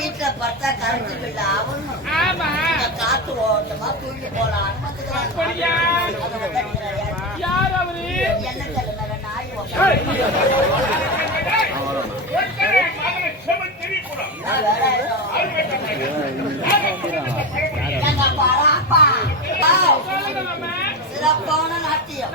வீட்டுல பார்த்தா கருத்து இல்ல அவனும் காத்து ஓட்டமா தூக்கி போலாம் சிறப்பான நாட்டியம்